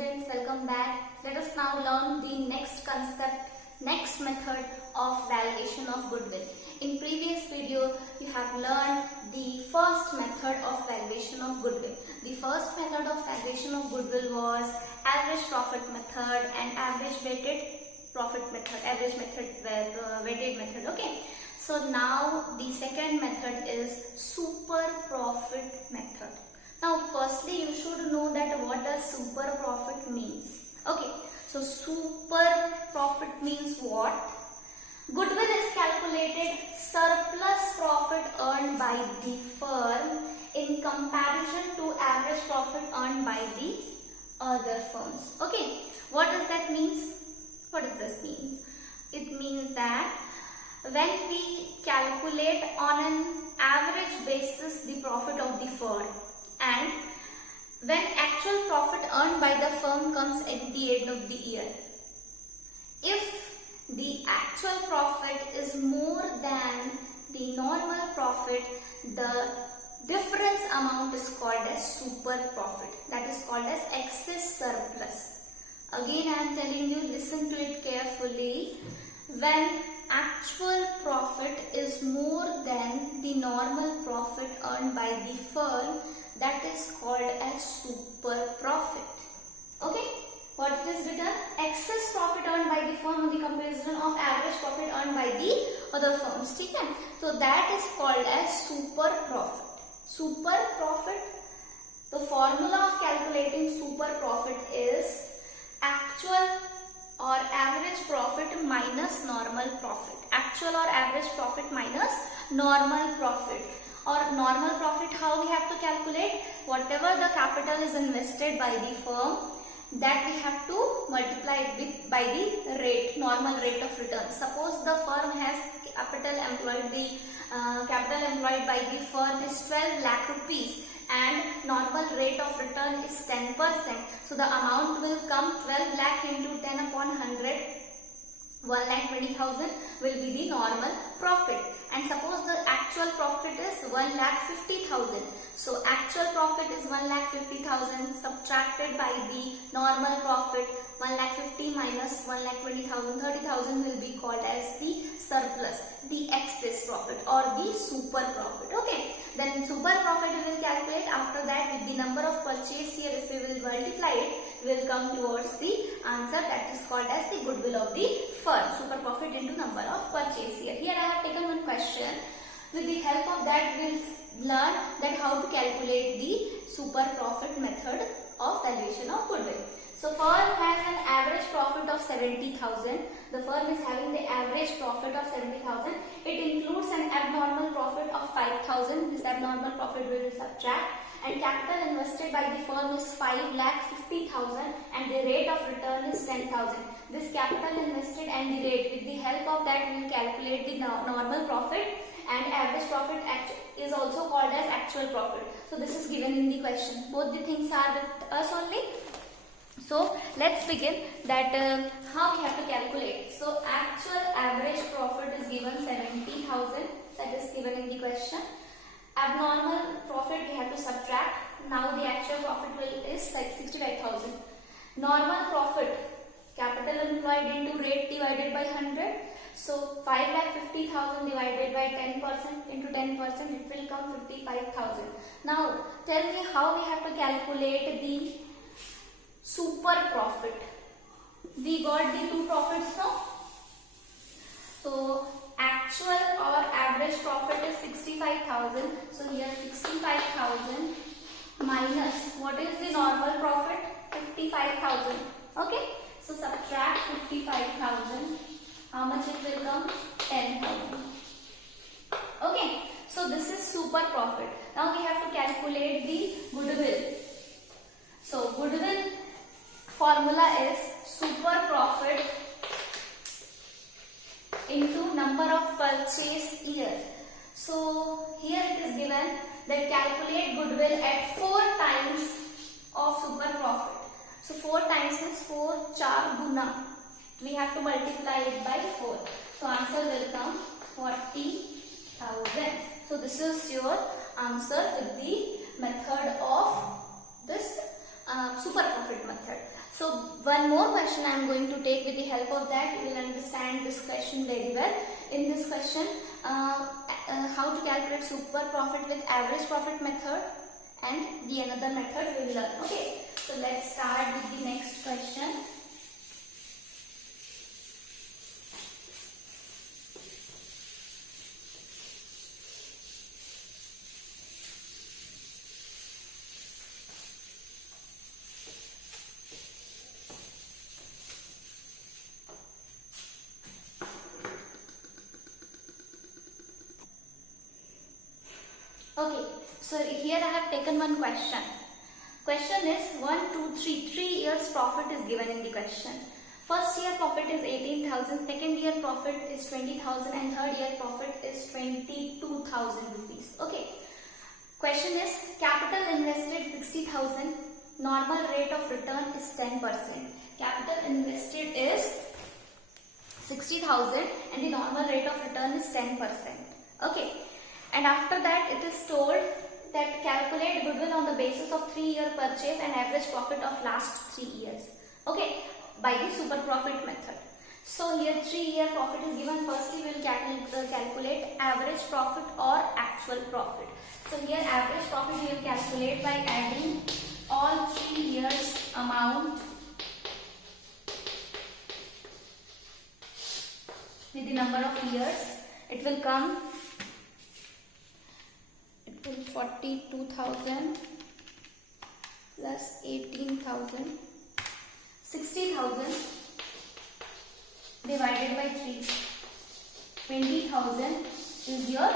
students, welcome back. Let us now learn the next concept, next method of valuation of goodwill. In previous video, you have learned the first method of valuation of goodwill. The first method of valuation of goodwill was average profit method and average weighted profit method, weighted method. Okay. So now the second method is super profit method. Now firstly you should know that what does super profit means. Okay, so super profit means what? Goodwill is calculated surplus profit earned by the firm in comparison to average profit earned by the other firms. Okay, what does that mean? What does this mean? It means that when we calculate on an average basis the profit of the firm, and when actual profit earned by the firm comes at the end of the year, if the actual profit is more than the normal profit, the difference amount is called as super profit. That is called as excess surplus. Again I am telling you, listen to it carefully. When actual profit is more than the normal profit earned by the firm, that is called as super profit. Okay, what it is written? Excess profit earned by the firm in the comparison of average profit earned by the other firms. Okay? So that is called as super profit. Super profit, the formula of calculating super profit is actual or average profit minus normal profit. Actual or average profit minus normal profit. Or normal profit, how we have to calculate? Whatever the capital is invested by the firm, that we have to multiply it with by the rate, normal rate of return. Suppose the firm has capital employed by the firm is 12 lakh rupees and normal rate of return is 10%. So the amount will come 12 lakh into 10 upon 100. 1,20,000 will be the normal profit, and suppose the actual profit is 1,50,000. So actual profit is 1,50,000 subtracted by the normal profit. 1,50,000 minus 1,20,000, 30,000 will be called as the surplus, the excess profit or the super profit. Okay, then super profit we will calculate. After that, with the number of purchase here, if we will multiply it, we will come towards the answer that is called as the goodwill of the firm. Super profit into number of purchase here. Here I have taken one question. With the help of that, we will learn that how to calculate the super profit method of valuation of goodwill. So firm has an average profit of 70,000. The firm is having the average profit of 70,000. It includes an abnormal profit of 5,000. This abnormal profit we will subtract. And capital invested by the firm is 5,50,000 and the rate of return is 10,000. This capital invested and the rate, with the help of that we will calculate the normal profit, and average profit is also called as actual profit. So this is given in the question. Both the things are with us only. So let's begin that how we have to calculate. So actual average profit is given 70,000, that is given in the question. Abnormal profit we have to subtract. Now the actual profit is like 65,000. Normal profit, capital employed into rate divided by 100. So 5,50,000 divided by 10% into 10%, it will come 55,000. Now tell me how we have to calculate the super profit. We got the two profits now. So actual or average profit is 65,000. So here 65,000 minus what is the normal profit? 55,000. Okay. So subtract 55,000. How much it will come? 10,000. Okay. So this is super profit. Now we have to calculate the goodwill. So goodwill formula is super profit into number of purchase year. So here it is given that calculate goodwill at 4 times of super profit. So 4 times is 4 4 guna. We have to multiply it by 4. So answer will come 40,000. So this is your answer with the method of this super super profit method. So one more question I am going to take. With the help of that you will understand this question very well. In this question, how to calculate super profit with average profit method and the another method we will learn. Okay, so let's start with the next question. Okay, so here I have taken one question. Question is 1, 2, 3. 3 years profit is given in the question. First year profit is 18,000, second year profit is 20,000 and third year profit is 22,000 rupees. Okay. Question is capital invested 60,000, normal rate of return is 10%. Capital invested is 60,000 and the normal rate of return is 10%. Okay. And after that it is told that calculate goodwill on the basis of 3-year purchase and average profit of last 3 years. Okay, by the super profit method. So here 3-year profit is given. Firstly we will calculate average profit or actual profit. So here average profit we will calculate by adding all 3 years amount with the number of years. It will come 42,000 plus 18,000, 60,000 divided by 3, 20,000 is your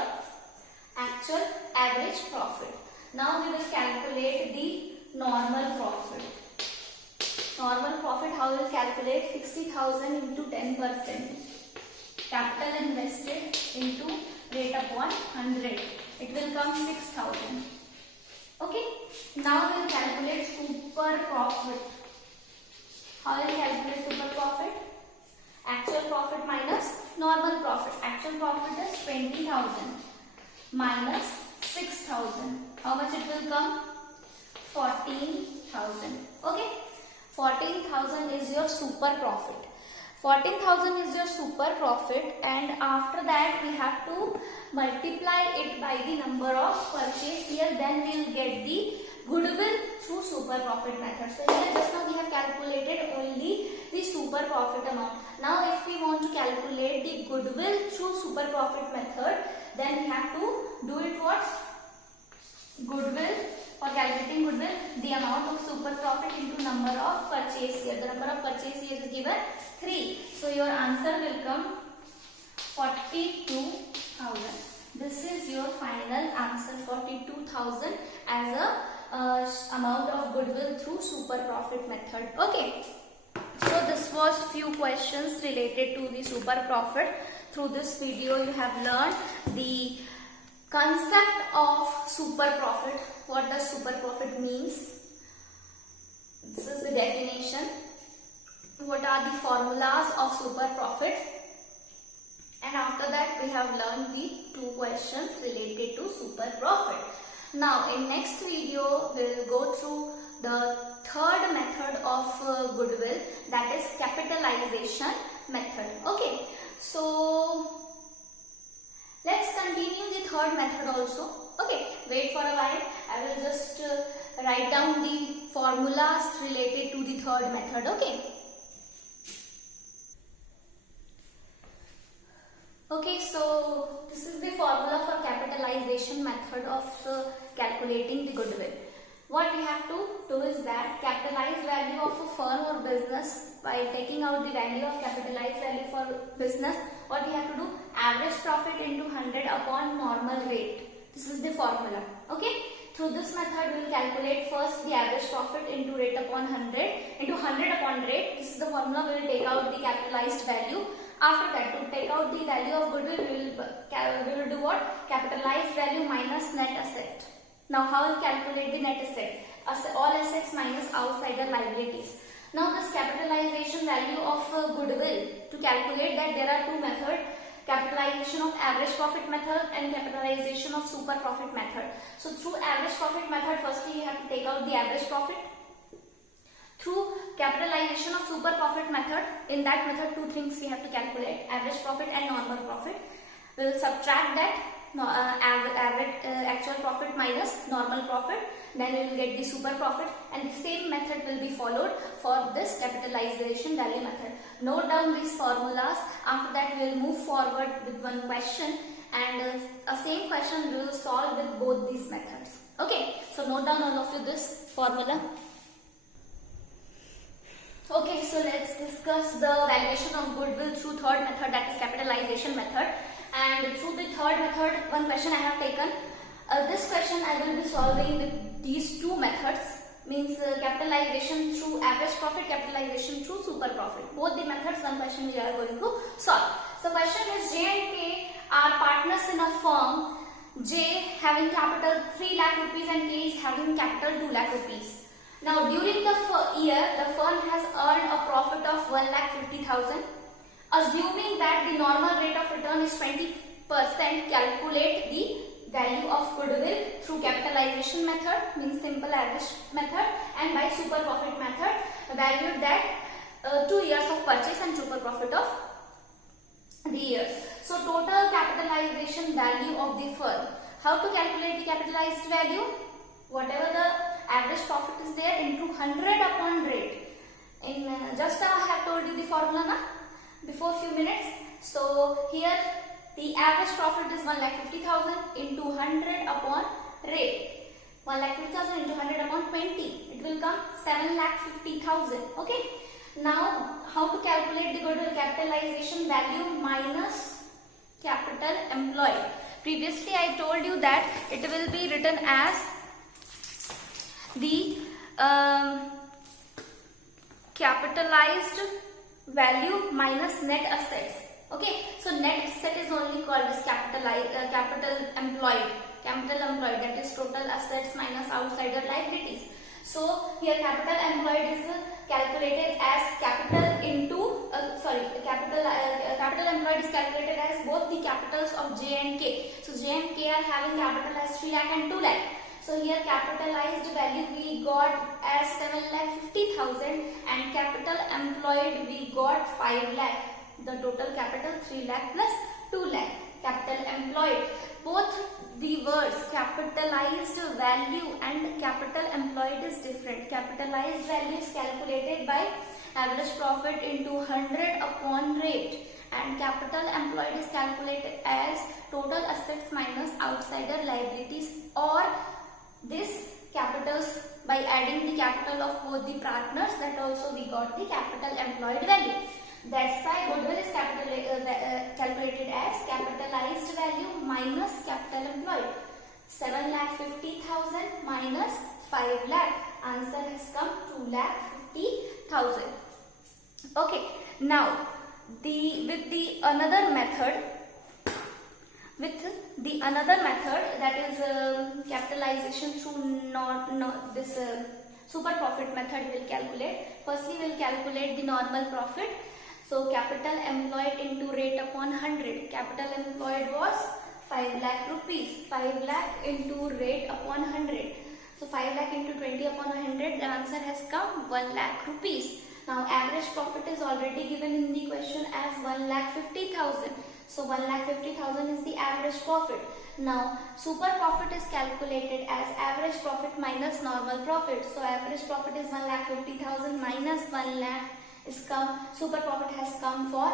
actual average profit. Now we will calculate the normal profit. Normal profit, how we will calculate? 60,000 into 10%. Capital invested into rate upon 100. It will come 6,000. Okay. Now we will calculate super profit. How will we calculate super profit? Actual profit minus normal profit. Actual profit is 20,000 minus 6,000. How much it will come? 14,000. Okay. 14,000 is your super profit. 14,000 is your super profit, and after that we have to multiply it by the number of purchase year, then we will get the goodwill through super profit method. So here just now we have calculated only the super profit amount. Now if we want to calculate the goodwill through super profit method, then we have to do it what? Goodwill. For calculating goodwill, the amount of super profit into number of purchase year. The number of purchase year is given 3. So your answer will come 42,000. This is your final answer, 42,000 as a amount of goodwill through super profit method. Okay. So this was few questions related to the super profit. Through this video you have learned the concept of super profit. What does super profit means? This is the definition. What are the formulas of super profit? And after that we have learned the 2 questions related to super profit. Now in next video we will go through the third method of goodwill, that is capitalization method. Okay, so let's continue the third method also. Okay, wait for a while. I will just write down the formulas related to the third method. Okay. Okay, so this is the formula for capitalization method of calculating the goodwill. What we have to do is that capitalized value of a firm or business, by taking out the value of capitalized value for business, what we have to do? Average profit into 100 upon normal rate. This is the formula. Okay. Through this method we will calculate first the average profit into rate upon 100 into 100 upon rate. This is the formula. We will take out the capitalized value. After that, to take out the value of goodwill, we will do what? Capitalized value minus net asset. Now how will calculate the net asset? All assets minus outsider liabilities. Now this capitalization value of goodwill, to calculate that there are 2 methods. Capitalization of average profit method and capitalization of super profit method. So through average profit method, firstly you have to take out the average profit. through capitalization of super profit method. In that method, two things we have to calculate: average profit and normal profit. We will subtract that actual profit minus normal profit, then we will get the super profit, and the same method will be followed for this capitalization value method. Note down these formulas. After that, we will move forward with one question, and a same question we will solve with both these methods. Okay, so note down all of you this formula. Okay, so let's discuss the valuation of goodwill through third method, that is capitalization method. And through the third method, one question I have taken. This question I will be solving with these two methods, means capitalization through average profit, capitalization through super profit. Both the methods, one question we are going to solve. So question is, J and K are partners in a firm. J having capital 3 lakh rupees and K is having capital 2 lakh rupees. Now during the year, the firm has earned a profit of 1,50,000. Assuming that the normal rate of return is 20%, calculate the value of goodwill through capitalization method, means simple average method, and by super profit method, valued that 2 years of purchase and super profit of the years. So total capitalization value of the firm. How to calculate the capitalized value? Whatever the average profit is there into 100 upon rate. In just I have told you the formula na? Before few minutes. So here the average profit is 1,50,000 into 100 upon rate. 1,50,000 into 100 upon 20. It will come 7,50,000. Okay. Now how to calculate the goodwill? Capitalization value minus capital employed. Previously I told you that it will be written as the capitalized value minus net assets. Okay, so net asset is only called as capital employed. Capital employed, that is total assets minus outsider liabilities. So here capital employed is calculated as capital into capital employed is calculated as both the capitals of J and K. So J and K are having capital as 3 lakh and 2 lakh. So here capitalized value we got as 7,50,000 and capital employed we got 5 lakh. The total capital 3 lakh plus 2 lakh. Capital employed. Both the words capitalized value and capital employed is different. Capitalized value is calculated by average profit into 100 upon rate, and capital employed is calculated as total assets minus outsider liabilities, or this capitals by adding the capital of both the partners, that also we got the capital employed value. That's why goodwill is calculated as capitalized value minus capital employed. 7,50,000 minus 5 lakh. Answer has come 2,50,000. Okay. Now with the another method that is capitalization through this super profit method will calculate. Firstly, we will calculate the normal profit. So capital employed into rate upon 100. Capital employed was 5 lakh rupees. 5 lakh into rate upon 100. So 5 lakh into 20 upon 100. The answer has come 1 lakh rupees. Now average profit is already given in the question as 1,50,000. So 1,50,000 is the average profit. Now super profit is calculated as average profit minus normal profit. So average profit is 1,50,000 minus 1 lakh is come. Super profit has come for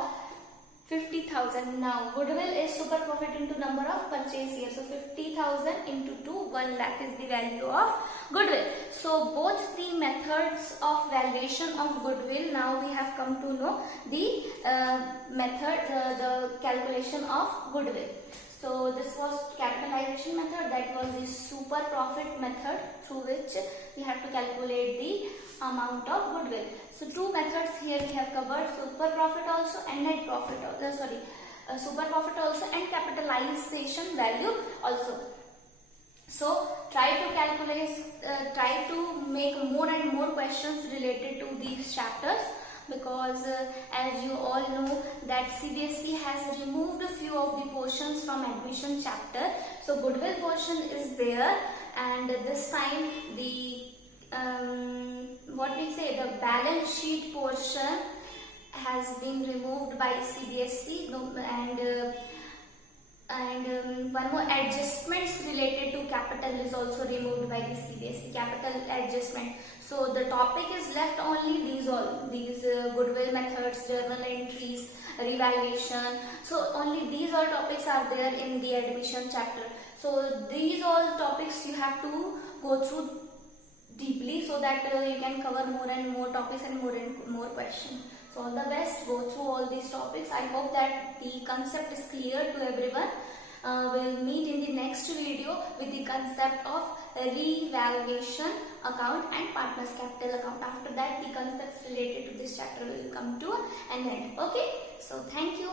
50,000. Now goodwill is super profit into number of purchase years. So 50,000 into 2, 1 lakh is the value of goodwill. So both the methods of valuation of goodwill, now we have come to know the the calculation of goodwill. So this was capitalization method, that was the super profit method through which we have to calculate the amount of goodwill. So two methods here we have covered, super profit also and net profit also, super profit also and capitalization value also. So try to calculate, try to make more and more questions related to these chapters, because as you all know that CBSE has removed a few of the portions from admission chapter. So goodwill portion is there, and this time the the balance sheet portion has been removed by CBSE, and one more, adjustments related to capital is also removed by the CBSE, capital adjustment. So the topic is left only these goodwill methods, journal entries, revaluation. So only these all topics are there in the admission chapter. So these all topics you have to go through deeply, so that you can cover more and more topics and more questions. So all the best, go through all these topics. I hope that the concept is clear to everyone. We'll meet in the next video with the concept of revaluation account and partners capital account. After that, the concepts related to this chapter will come to an end. Okay, so thank you.